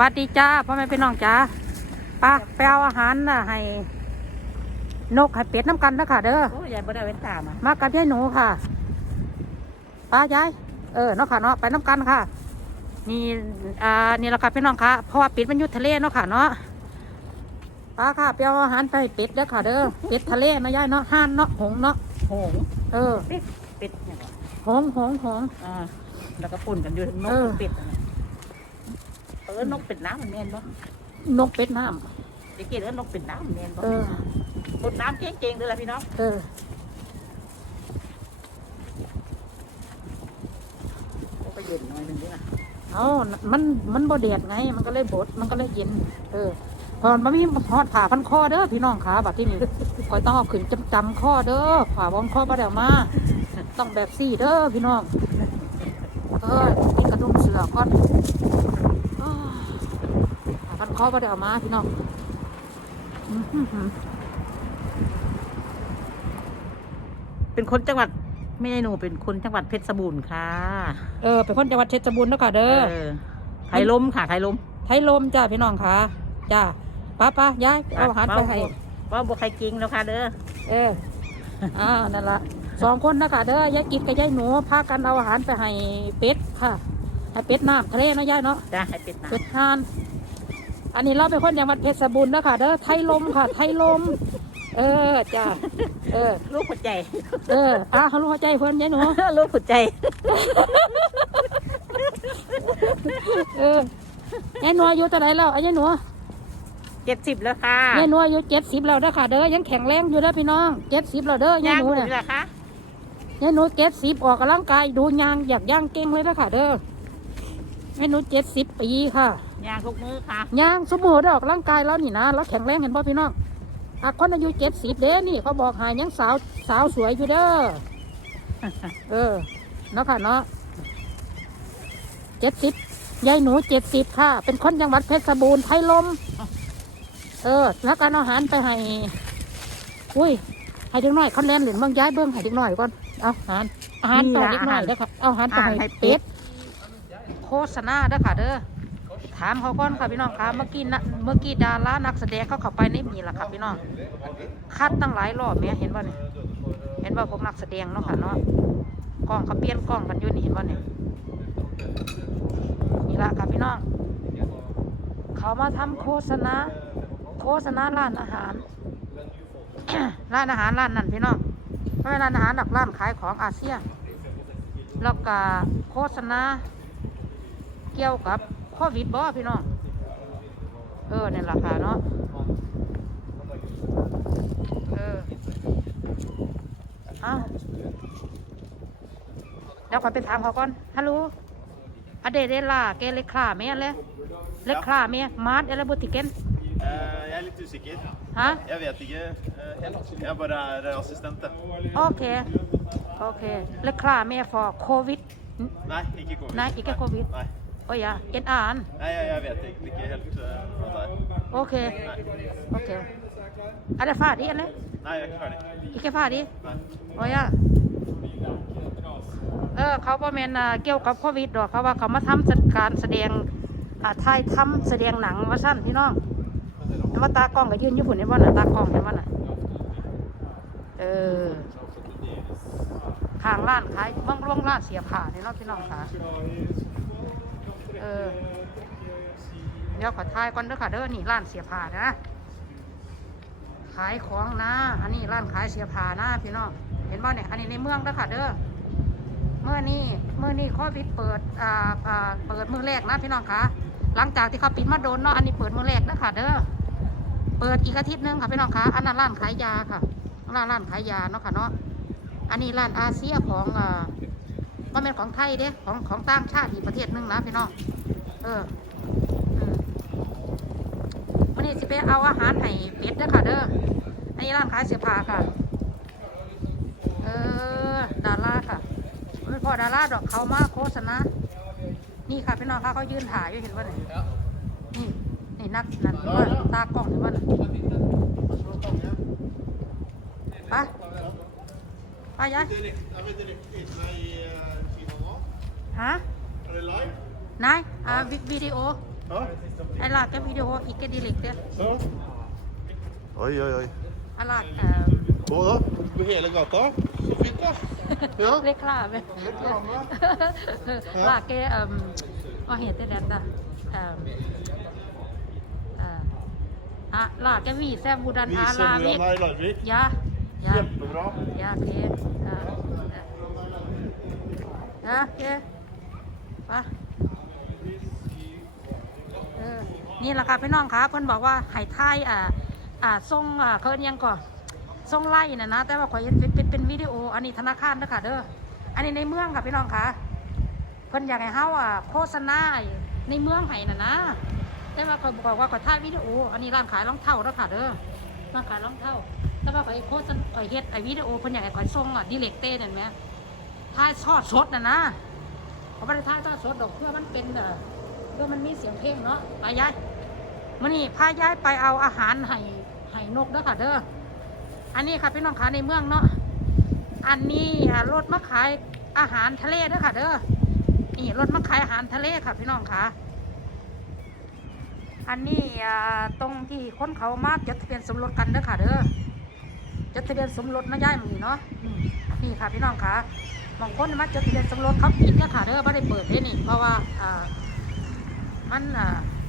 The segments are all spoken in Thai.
วัสดีจ้าพ่อแม่พี่น้องจ้าไป้าไปเอาอาหารน่ะให้ นกให้เป็ดน้ำกันนะค่ะเด้อโอ้ยายบ่ได้เว้นตามามากับยายหนูค่ะป้ายายเออเนาะค่ะเนาะไปน้ำกันค่ะ นี่อ่านี่แหละค่ะพี่น้องค่ะเพราะว่าเป็ดมันอยู่ทะเลเนาะค่ะเนาะป้าค่ะไปเอาอาหารไปให้เป็ดเด้อค่ะ เด้อเป็ดทะเลเนาะยายเนาะห่านเนาะหงส์เนาะโหงเออเป็ดเป็ดเนี่ยว่ะหงส์หงส์หงส์อ่าแล้วก็ปุ่นกันอยู่นกเออเป็ดอะ เนี่ยเออนกเป็ดน้ำมันแม่นบ่นกเป็ดน้เด็กเกดเออนกเป็ดน้ำมันแม่นบ่ำเออปุ่นน้ำเก่งๆเลยล่ะพี่น้องเออโอ้ก็เย็นหน่อยหนึงด้วยนะเอามัน มันบ่แดดไง มันก็เลยบด มันก็เลยเย็น เออ พอมันมีหอดผ่าพันคอเด้อพี่น้องขาบัดที่นี่ คอยต้องเอาขึ้นจำจำข้อเด้อผ่าบนข้อบ่ได้เอามา ต้องแบบสี่เด้อพี่น้อง เออนี่กระดุมเสือก่อนอ้าว ผ่าพันคอบ่ได้เอามาพี่น้องอื้อหือเป็นคนจังหวัดไม่ใช่หนูเป็นคนจังหวัดเพชรบูรณ์ค่ะ เออเป็นคนจังหวัดเพชรบูรณ์เด้อค่ะเด้อเออไทยลมค่ะไทยลมไทยลมจ้าพี่น้องค่ะจ้าป้าป้ายายเอาอาหารไปให้ว่าบัวใครจริงแล้วค่ะเด้อเอออ่านั่นละสองคนนะคะเด้อยายกิดกับยายหนูพากันเอาอาหารไปให้เป็ดค่ะให้เป็ดน้ำทะเลเนาะยายเนาะจ้าให้เป็ดน้เป็ดทาน อันนี้เราเป็นคนจังหวัดเพชรบูรณ์นะคะเด้อไทยลมค่ะ ไทยลม เออจ้าเออำลูกหัวใจ เอออ่าเขารู้หัวใจเพิ่นยายหนูลูกหัวใจ เออยายหนูอายุเท่าไหรแล้วอะยายหนูเจ็ดสิบแล้วค่ะยายหนูอายุเจ็ดสิบแล้วเด้อค่ะเด้อยังแข็งแรงอยู่เด้อพี่น้องเจ็ดสิบแล้วเด้อยายย่างหนูหมูเนี่ยนี่แหละค่ะแม่หนูเจ็ดสิบออกกำลังกายดูยางอยากย่างเก่งเลยนะค่ะเด้อแม่หนูเจ็ดสิบปีค่ะ ย่างทุกมื้อค่ะยางสมบูรณ์ได้ออกกำลังกายแล้วนี่นะแล้วแข็งแรงเห็นป่ะพี่น้องอะคนอายุเจ็ดสิบเด้อนี่เขาบอกหายังสาวสาวสวยอยู่เด้อเออเนาะค่ะเนาะเจ็ดสิบยายหนูเจ็ดสิบค่ะ เป็นคนจังหวัดเพชรบูรณ์ไทยลม เออ แล้วการอาหารไปให้ อุ้ย ให้เด็กน้อยเขาเล่นเหรียญเมืองย้ายเบื้องให้เด็กน้อยก่อน เอาอาหาร อาหารต่อเด็กน้อยเด้อค่ะ เอาอาหารต่อให้เป็ด โฆษณาเด้อค่ะเด้อ ถามเขาก่อนค่ะพี่น้องค่ะเมื่อกี้นะเมื่อกี้ดารานักแสดงเขาเข้าไปในนี่แหละค่ะพี่น้องคัดตั้งหลายรอบแม่เห็นป่ะเนี่ยเห็นว่าพวกนักแสดงเนาะค่ะเนาะกล้องเขาเปลี่ยนกล้องกันอยู่นี่เห็นป่ะเนี่ยนี่ละค่ะพี่น้อง เขามาทำโฆษณาโฆษณาร้านอาหารร้านอาหารร้านนั้นพี่น้องไม่ใช่ร้านอาหารหลักร้านขายของอาเซียนแล้วก็โฆษณาเกี่ยวกับ โควิดบ่พี่น้อง เออเนี่ยราคาเนาะ เออเอาเดี๋ยวขอไปถามเขาก่อน ฮัลโหลอเดเดล่าเกเล็กคลาเมียเลยเล็กคลาเมียมาร์ทอะไรบุติเกน Eh, Jeg er litt usikker. ฮะ Jeg vet ikke eh, helt. Jeg bare er eh, assistent. jeg. โอเคโอเคเล็กคลาเมีย for โควิด Nei, ikke covid. Nei, ikke covid. Nei, โอ้ยอะเอ็นอ่าน Nei jeg, jeg vet egentlig ikke helt eh, hva det er. โอเคโอเคอะไรฟาดีอะไร Nei, jeg er ikke ferdig. อีกแค่ฟาดี Nei. โอ้ยอะเออเขาบอกเมนอ่าเกี่ยวกับโควิดดอกเขาว่าเขามาทำจัดการแสดงอ่าถ่ายทำแสดงหนังว่าสั้นพี่น้องแล้วมาตากล้องก็ยืนอยู่พุ่นเห็นบ่น่ะตากล้องเห็นบ่น่ะเออข้างร้านขายเบางร่วงร้านเสียผ้านี่เนาะพี่น้องค่ะ เออ เดี๋ยวขอทายก่อนเด้อค่ะเด้อนี่ร้านเสียผ้านะ ขายของนะ อันนี้ร้านขายเสียผ้านะพี่น้อง เห็นบ่เนี่ย อันนี้ในเมืองเด้อค่ะเด้อ เมื่อนี้เมื่อนี้โควิดเปิด อ่าอ่าเปิดมือแรกนะพี่น้องคะหลังจากที่เขาปิดมาโดนเนาะ อันนี้เปิดมือแรกนะค่ะเด้อ เปิดอีกอาทิตย์หนึงค่ะพี่น้องคะอันนั้นร้านขายยาค่ะ ร้านร้านขายยาเนาะค่ะเนาะ อันนี้ร้านอาเซียของอ่า ว่าเป็นของไทยเด้ของของต่างชาติอีกประเทศหนึงนะพี่น้อง เอออืมวันนี้สิไปเอาอาหารให้เป็ดเด้อค่ะเด้ออันนี้ร้านขายเสื้อผ้าค่ะ เออ ดาราค่ะไม่พอดาราดอกเขามาโฆษณา นี่ค่ะพี่น้องค่ะเขายืนถ่ายอยู่เห็นว่าไหนนี่นี่นักนั่นว่าตากล้องเห็นว่าไหนไปไปยาย Er vi direkte inne i Kina nå? ฮะ Er det live? นายอ่าวิวิดีโอ Ja. ไอ้ลากแกวิดีโออีกแกดีเล็กเด้อ ja. Oj, oj, oj. ไอ้ลากเอ่อ Gå då. På hela gatan. Så fint då. Ja. เล็กคลาไหม Reklam, va? ลากแกเอ่อ vad heter detta um, uh, ah, laka visa hvordan Visa alla hur vet han är i Larvik. ja ja Jättebra. ja okej ja ja okej va เออ นี่แหละค่ะพี่น้องคะเพิ่นบอกว่าไห้ทยอ่า อ่าส่งอ่าเขาเรียกก่อนส่งไล่น่ะนะ แต่ว่าขอเป็นเป็นเป็นวิดีโอ อันนี้ธนาคารนะค่ะเด้อ อันนี้ในเมืองค่ะพี่น้องคะเพิ่นอยากให้เฮาอะโฆษณาในเมืองให้น่ะนะ แต่ว่าขาบอกว่าขอถ่ายวิดีโอ อันนี้ร้านขายรองเท้าแล้วค่ะเด้อ ร้านขายรองเท้าแต่ว่าขอโฆษณาขอเฮ็ดไอวิดีโอเพิ่นอยากให้ขอยส่งอะดิเรกเต้นั่นแหมถ่ายทอดสดน่ะนะ เขาไม่ได้ถ่ายทอดสดดอกเพื่อมันเป็นเอ่อเพื่อมันมีเสียงเพลงเนาะไปยายมื่อนี้พายายไปเอาอาหารให้ให้นกเด้อค่ะเด้ออันนี้ค่ะพี่น้องคะในเมืองเนาะอันนี้รถมาขายอาหารทะเลเด้อค่ะเด้อนี่รถมาขายอาหารทะเลค่ะพี่น้องคะอันนี้ตรงที่คนเขามาจดทะเบียนสมรสกันเด้อค่ะเด้อจดทะเบียนสมรสนะย่ายมือเนาะนี่ค่ะพี่น้องค่ะ บางคนมาจดทะเบียนสมรสเขาปิดเด้อค่ะเด้อไม่ได้เปิดเด้นี่ เพราะว่าอ่ามันอ่า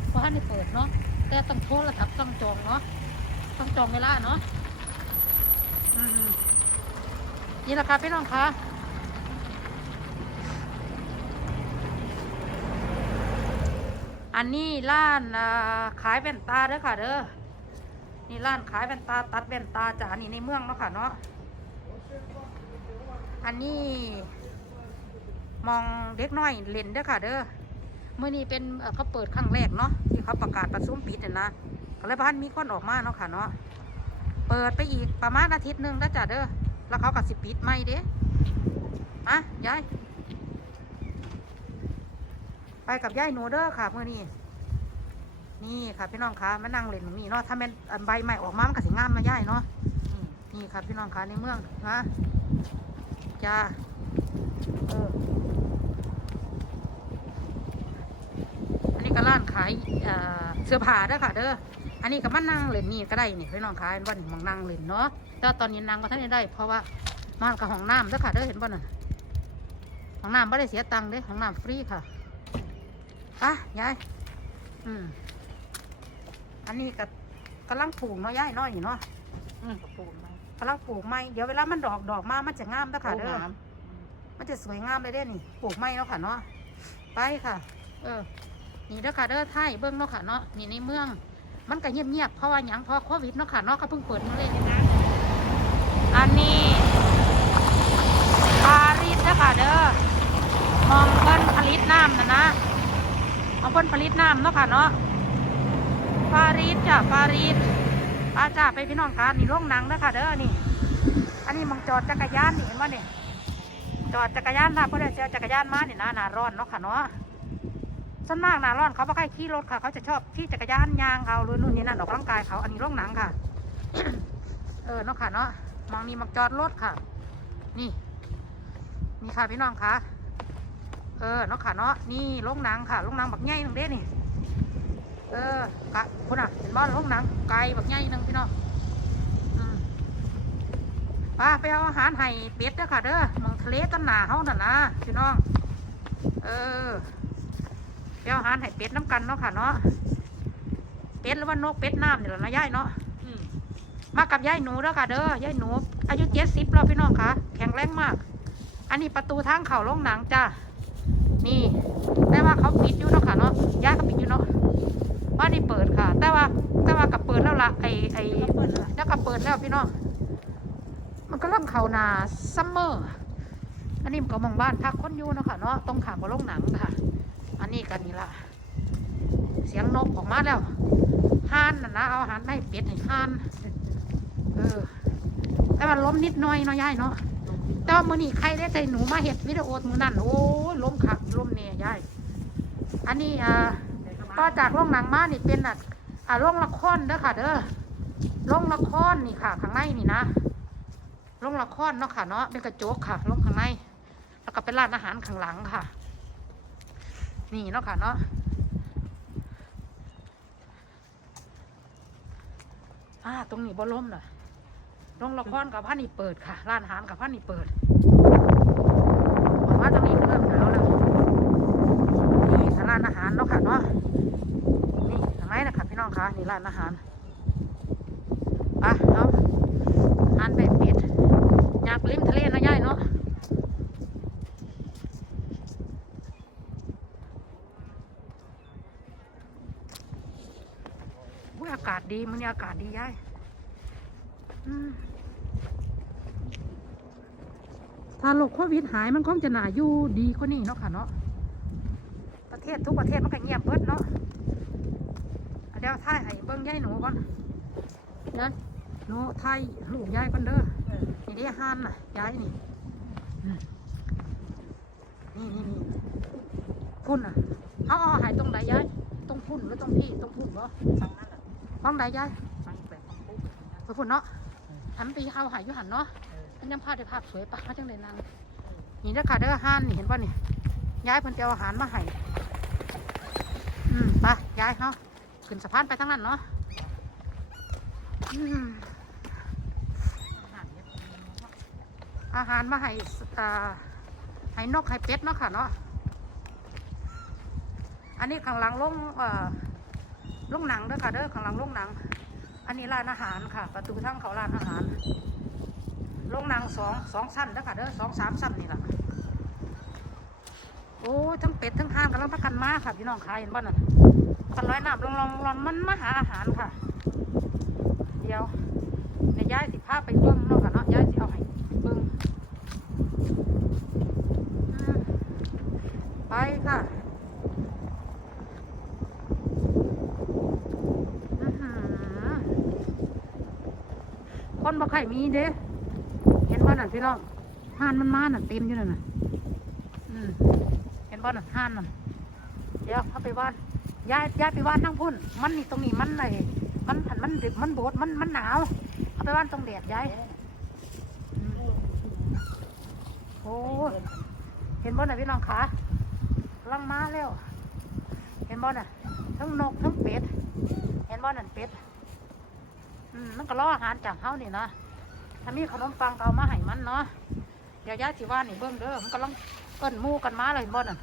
เพราะท่านได้เปิดเนาะแต่ต้องโทรศัพท์ต้องจองเนาะต้องจองเวลาเนาะนี่แหละค่ะพี่น้องคะอันนี้ร้านอ่าขายแว่นตาเด้อค่ะเด้อนี่ร้านขายแว่นตาตัดแว่นตาจ้ะอันนี้ในเมืองเนาะค่ะเนาะ อันนี้มองเด็กน้อยเล่นเด้อค่ะ เด้อเมื่อนี้เป็นเขาเปิดครั้งแรกเนาะที่เขาประกาศประชุมปิดน่ะนะก็เลยบ้านมีคนออกมาเนาะค่ะเนาะเปิดไปอีกประมาณอาทิตย์หนึ่งแล้วจ้ะเด้อแล้วเขาก็สิปิดไม่เด้มายายไปกับยายหนูเด้อค่ะเมื่อนี้นี่ค่ะพี่น้องคะมานั่งเล่นตรงนี้เนาะถ้าเป็นใบใหม่ออกมามันก็สิงามมาย่ายเนาะนี่นี่ค่ะพี่น้องคะในเมืองนะ จ้าเอออันนี้ก็ร้านขายเสื้อผ้าเด้อค่ะ เด้ออันนี้ก็มานั่งเล่นนี่ก็ได้นี่พี่น้องคะเห็นนี่มองนั่งเล่นเนาะแต่ว่าตอนนี้นางก็ท่านได้ เพราะว่ามันกับห้องน้ำเด้อค่ะเด้อเห็นบ่น่ะห้องน้ำไม่ได้เสียตังค์เด้ห้องน้ำฟรีค่ะอะยายอืมอันนี้ก็กำลังปลูกเนาะยายเนาะนี่เนาะอืมกระปูนไหม กำลังปลูกไม้เดี๋ยวเวลามันดอกดอกมามันจะงามเด้อค่ะเด้อโอ้น้มันจะสวยงามเลยเด้อนี่ปลูกไม้เนาะค่ะเนาะไปค่ะ เออ นี่เด้อค่ะเด้อไทยเบิ้งเนาะค่ะเนาะนี่ในเมือง มันก็เงียบๆเพราะว่าหยังเพราะโควิดเนาะค่ะเนาะเขาเพิ่งเปิดมาเลยนะอันนี้ปารีสเด้อค่ะเด้อมองเพิ่นผลิตน้ำนะนะเอาเพิ่นผลิตน้ำเนาะค่ะเนาะปารีสจ้ะปารีส อาจ้าไปพี่น้องกันนี่โรงนังเด้อค่ะเด้อนี่ อันนี้มองจอดจักรยานนี่เห็นไหมนี่จอดจักรยานนะเพราะเดี๋ยวจะเอจักรยานมาเนี่ยนะหนาร้อนเนาะค่ะเนาะส่วนมากหนาร้อนเขาไม่ค่อยขี่รถค่ะ เขาจะชอบขี่จักรยานยางเอาหรือนู่นนี่นั่นออกกำลังกายเขาอันนี้โรงหนังค่ะ เออเนาะค่ะเนาะมองนี่มองจอดรถค่ะ นี่นี่ค่ะพี่น้องค่ะเออเนาะค่ะเนาะนี่โรงหนังค่ะโรงหนังแบักใหญ่นึงเด้นี่ เออกะคุณอะเห็นบ้านโรงหนังไกลบักใหญ่นึงพี่น้องอืมไปเอาอาหารให้เป็ดเด้อค่ะเด้อมองทะเลต้นหนาเฮานั่นนะพี่น้อง เออไปเอาอาหารให้เป็ดน้ำกันเนาะค่ะเนาะเป็ดหรือว่านกเป็ดน้ำเนี่แหละนะยายเนาะอืมมากับยายหนูแล้วค่ะเด้อยายหนู อายุเจ็ดสิบแล้วพี่น้องค่ะ แข็งแรงมาก อันนี้ประตูทางเข้าโรงหนังจ้านี่ แต่ว่าเขาปิดอยู่เนาะค่ะเนาะยายเขาปิดอยู่เนาะ ว่านี่เปิดค่ะ แต่ว่าแต่ว่ากับเปิดแล้วละไอไอแล้วก็เปิดแล้วพี่น้องมันก็เริ่มเข้าหนาซัมเมอร์อันนี้มันก็มองบ้านพักคนอยู่เนาะค่ะเนาะต้องขามกับโรงหนังค่ะ อันนี้กันนี่ละเสียงนกออกมาแล้วห่านน่ะนะเอาอาหารไม่เป็ดให้ห่านเออแต่ว่าล้มนิดหน่อยเนาะยายเนาะแต่ว่ามือนี้ใครได้ใจหนูมาเห็ดวิดีโอมือนั่นโอ้ยล้มขักล้มเนี่ยยายอันนี้อ่า ก็จากโรงหนังมานี่เป็นอะอะโรงละครเด้อค่ะ เด้อโรงละครนี่ค่ะ ข้างในนี่นะโรงละครเนาะค่ะเนาะเป็นกระจกค่ะโรงข้างใน แล้วก็เป็นร้านอาหารข้างหลังค่ะ นี่เนาะค่ะเนาะอ่าตรงนี้บ่ล้มเลยโรงละครกับผ่านี่เปิดค่ะ ร้านอาหารกับผ่านี่เปิดมาตรงนี้ ร้านอาหารไปเอาอาหารแบบเป็ดอยากริมทะเลนะยายเนาะอุ๊ยอากาศดีมันนี้อากาศดียายถ้าโรคโควิดหายมันคงจะหนาอยู่ดีกว่านี้เนาะค่ะเนาะประเทศทุกประเทศมันก็เงียบเบิดเนาะ เดี๋ยวถ่ายให้เบิ้งยายหนูก่อนนะหนูถ่ายลูกยายก่อนเด้อนี่เด้ห้านน่ะยายนี่อืมนี่นี่นี่พุ่นอะเอาเอาใหายตรงไหนยายตรงพุ่นหรือตรงพี่ตรงพุ่นบ่ฟังนั่นแหละห้องไหนยายฟังแปลกฟังปุ๊บไปพุ่นเนาะหันไปเอาใหายอยู่หันเนาะมันยังพาได้ภาพสวยปะมาจังเลยนางนี่เด้อค่ะเด้อห้านนี่เห็นป่ะนี่ยายเพิ่นจะเอาอาหารมาให้อืมไปยายเนาะ ขึ้นสะพานไปทางนั้นเนาะอาหารมาให้ให้นกให้เป็ดเนาะค่ะเนาะ อันนี้ข้างหลังลงลงหนังเด้อค่ะเด้อข้างหลังลงหนัง อันนี้ร้านอาหารค่ะ ประตูทางเขาร้านอาหารลงหนังสองสองชั้นเด้อค่ะเด้อสองสามชั้นนี่แหละโอ้ทั้งเป็ดทั้งห่านกำลังประกันมาค่ะพี่น้องขายเห็นบ้าน่ะ กันร้อยน้ำลองลองลองมันมาหาอาหารค่ะ เดี๋ยวในย้ายสิพาไปเบิ้งเนาะค่ะเนาะย้ายสิเอาให้เบิ้งอืมไปค่ะอาหือคนบ่ใครมีเด้เห็นบ่นั่นพี่น้องห่านมันมาน่ะเต็มอยู่นั่นน่ะเห็นบ่นั่นห่านน่ะเดี๋ยวเอาไปบ้าน ยายยายไปบ้านทั้งพุ่น มันนี่ตรงนี้มันเลยมันหันมันดึกมันโบดมันมันหนาว เอาไปบ้านตรงแดดยายโอ้เห็นบ่น่ะพี่น้องขากำลังมาแล้ว เห็นบ่น่ะ ทั้งนกทั้งเป็ด เห็นบ่นั่นเป็ดอืมมันก็รออาหารจากเฮานี่นะถ้ามีขนมปังก็เอามาให้มันเนาะเดี๋ยวยายสิว่านี่เบิ่งเด้อมันกำลังเอิ้นมู่กันมาเลยเห็นบ่น่ะ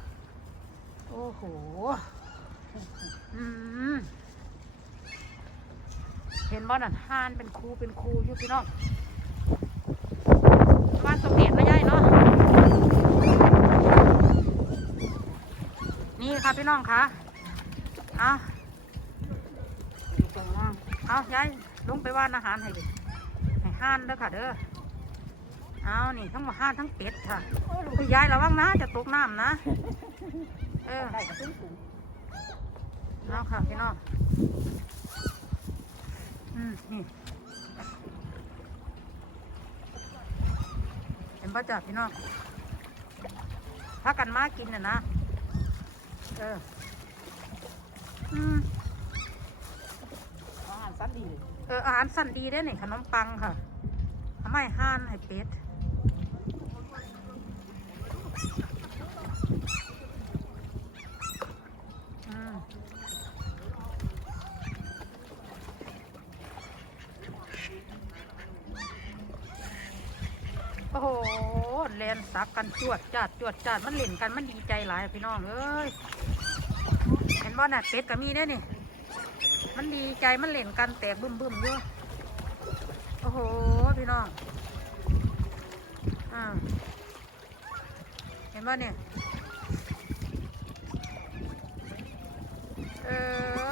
โอ้โห เห็นบ่นั่นห่านเป็นครูเป็นครูอยู่พี่น้องบ้านตรงเดียนนะยายเนาะ นี่ค่ะพี่น้องค่ะเอาเอายายลงไปว่านอาหารให้ดิให้ห่านเด้อค่ะเด้อ เอานี่ทั้งหมดห่านทั้งเป็ดค่ะคือยายระวังนะจะตกน้ำนะ เออได้กระตุ้ นสูงเอาค่ะพี่น้องอืมนี่เห็นป่ะจ๊ะพี่น้องถ้ากันมากินน่ะนะเอออืมอาหารสั้นดีเลยเอออาหารสั้นดีได้อนี่ขนมปังค่ะทำไมห่านให้เป็ด อืม โอ้โหแลนสั กันจวดจัดจวดจัดมันเล่นกันมันดีใจหลายพี่น้องเอ้ยเห็นว่าน่ะเป็ดก็มีได้นี่ มันดีใจมันเล่นกันแตกบึ้มบึ้มๆอยู่โอ้โหพี่น้องอ่าเห็นว่าเนี่ยเอ้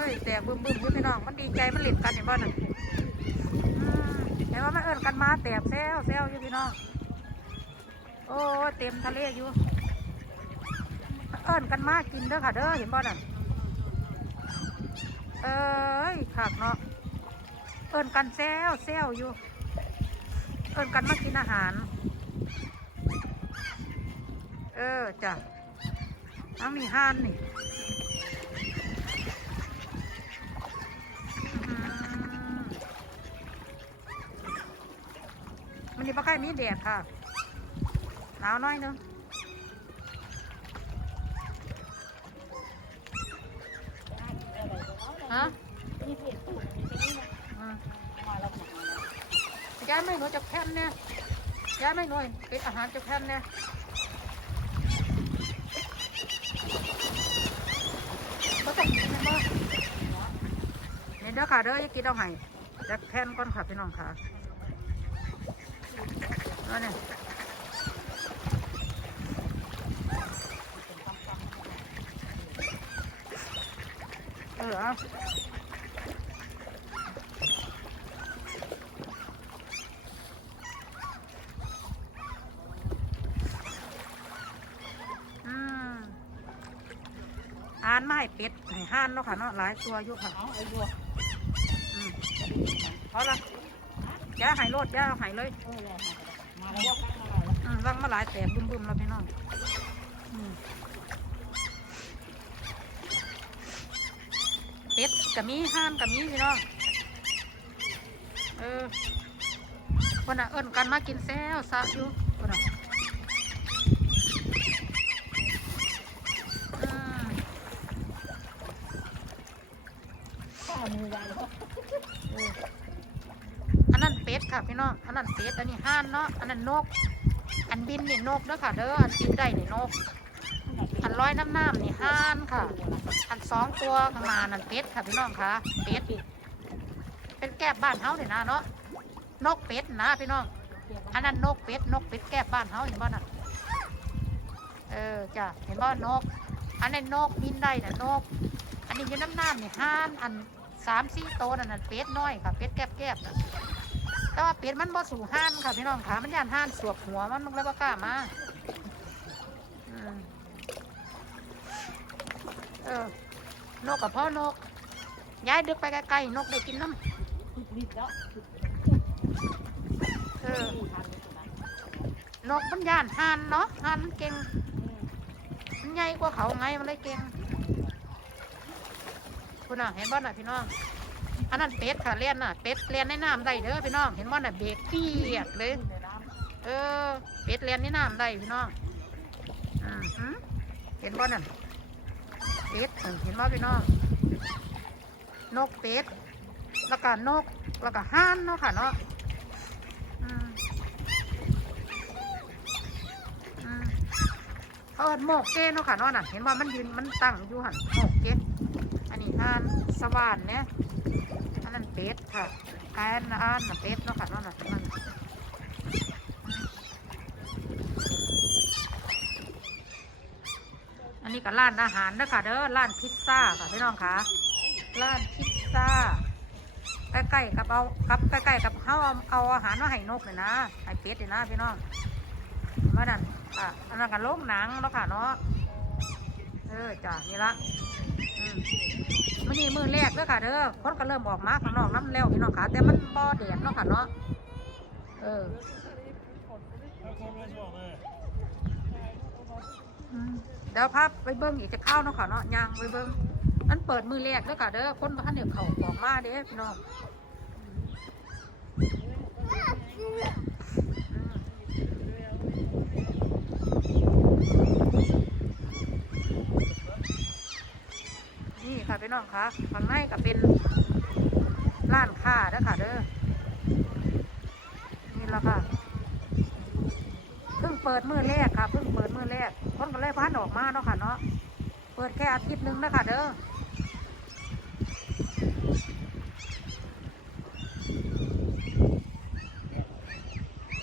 ยแตกบึ้มบึ้มๆอยู่พี่น้องมันดีใจมันเล่นกันเห็นบ่น่ะเห็นว่ามันเอิ้นกันมาแตกแซวแซวอยู่พี่น้อง โอ้เต็มทะเลอยู่ เอิ้นกันมากินเด้อค่ะเด้อเห็นบ่น่ะเอ้ยขากเนาะเอิ้นกันแซวแซวอยู่ เอิ้นกันมากินอาหาร เออจ้ะน้ำมีห้านนี่มันนี่ปลาไก่มีแดดค่ะ หนาวหน้อยนึงฮะนี่เพจตูดนี่นี่นะอืมย้ายไม่หนูจะแพนเนี่ยย้ายไม่หน่อยเป็นอาหารจะแพนเนี่ยก็ต้องกินแม่นบ่นี่เด้อค่ะเด้ออย่ากินเอาให้จะแพนก่อนค่ะพี่น้องค่ะนั่นเนี่ย ออเอาอืมอ่านไม่เป็ดให้ห้านเนาะค่ะเนาะหลายตัวอยู่ค่ะเอาไอ้บัวอืมเอาละย่าใหายโลดย่าใหายเลยเออแล้วมาแล้วมาแล้วอืมรังมาหลายแต่บึ้มๆแล้วพี่น้องอืมเป็ด กับมีห้านกับมีพี่น้อง เออคนน่ะเอิ้นกันมากินแซวซะอยู่คนน่ะอันนั้นเป็ดค่ะพี่น้อง อันนั้นเป็ด อันนี้ห่านเนาะ อันนั้นนก อันบินนี่นกเด้อค่ะเด้อ อันบินได้นี่นก อันลอยน้ำน้ำนี่ห่านค่ะอันสองตัวข้างหน้านั่นเป็ดค่ะพี่น้องค่ะเป็ดเป็นแก้บบ้านเฮาเนี่ยนะเนาะนกเป็ดนะพี่น้อง อันนั้นนกเป็ดนกเป็ดแก้บบ้านเฮาเห็นบ่น่ะเออจ้ะเห็นบ่นก อันนั้นนกบินได้น่ะนก อันนี้อยู่น้ำน้ำนี่ห่านอันสามสี่ตัวนั่นนะเป็ดน้อยค่ะเป็ดแก้บๆน่ะแต่ว่าเป็ดมันบ่สู่ห้านค่ะพี่น้องค่ะมันย่านห้านสวบหัวมันมันเลยบ่กล้ามาอืม เออ นกกับพ่อนก ย้ายดึกไปไกลๆนกได้กินน้ำเออนกมันย่านห้านเนาะห้านมันเก่ง มันใหญ่กว่าเขาไงมันเลยเก่งคุณน่ะเห็นบ่น่ะพี่น้องอันนั้นเป็ดค่ะเลียนน่ะเป็ดเลียนในน้ำได้เด้อพี่น้อง เห็นบ่น่ะเบรกเปียกเลยเออเป็ดเรียนในน้ำได้พี่น้องอืมหืมเห็นบ่นั่น เป็ดเห็นบ่พี่น้องนกเป็ดแล้วก็นกแล้วก็ห่านเนาะค่ะเนาะอืมอืมเขาเอิ้นโมกเก้เนาะค่ะเนาะน่ะเห็นว่ามันยืนมันตั้งอยู่หันโมกเก้อันนี้ห่านสว่านเนี่ยอันนั้นเป็ดค่ะอันอันน่ะเป็ดเนาะค่ะเนาะน่ะ นี้ก็ร้านอาหารนะคะเด้อร้านพิซซ่าค่ะพี่น้องค่ะร้านพิซซ่าใกล้ๆกับเอากับใกล้ๆกับเขาเอาเอาอาหารมาให้นกเลยนะให้เป็ดเลยนะพี่น้องมานั่นอะอันนั้นก็โรงหนังเนาะค่ะเนาะเออจ้ะนี่ละมื่อนี้มือแรกเด้อค่ะเด้อคนก็เริ่มออกมาข้างนอกน้ำแล้วพี่น้องค่ะแต่มันบ่แดดเนาะค่ะเนาะเออ เดี๋ยวพาไปเบิ้งอีกจะเข้าเนาะค่ะเนาะยางไปเบิ้งมันเปิดมือแรกเด้วยค่ะเด้อคนบ้านเดี๋ยวเขาบอกมาเด้อพี่น้องนี่ค่ะพี่น้องคะข้างในก็เป็นร้านค้าเด้อค่ะเด้อนี่และค่ะ เพิ่งเปิดมือแรกค่ะ เพิ่งเปิดมือแรกคนก็เลยพันออกมาเนาะค่ะเนาะ เปิดแค่อาทิตย์นึงนะคะเด้อ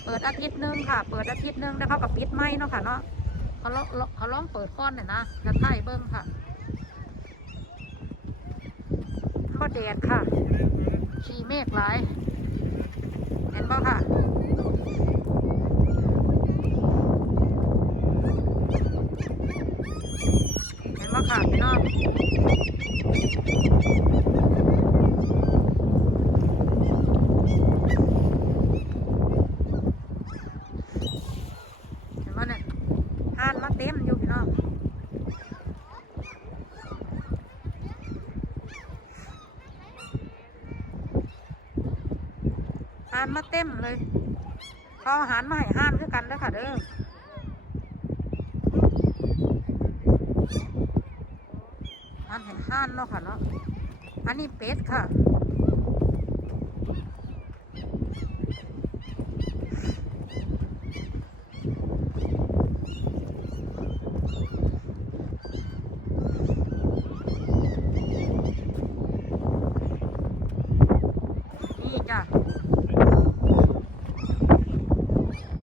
เปิดอาทิตย์นึงค่ะ เปิดอาทิตย์นึงแล้วเขากับปิดไม้เนาะค่ะเนาะเขาลองเขาลองเปิดก้อนหน่อยนะแล้วถ่ายเบิ้งค่ะข้อแดดค่ะชีเมฆหลาย เห็นป่ะค่ะ เห็นว่าขาดพี่น้องเห็นว่าเนี่ยห่านมาเต็มอยู่พี่น้องห่านมาเต็มเลย เขาอาหารมาให้ห่านคือกันเด้อค่ะเด้อ อันเห็นห้านเนาะค่ะเนาะ อันนี้เป็ดค่ะ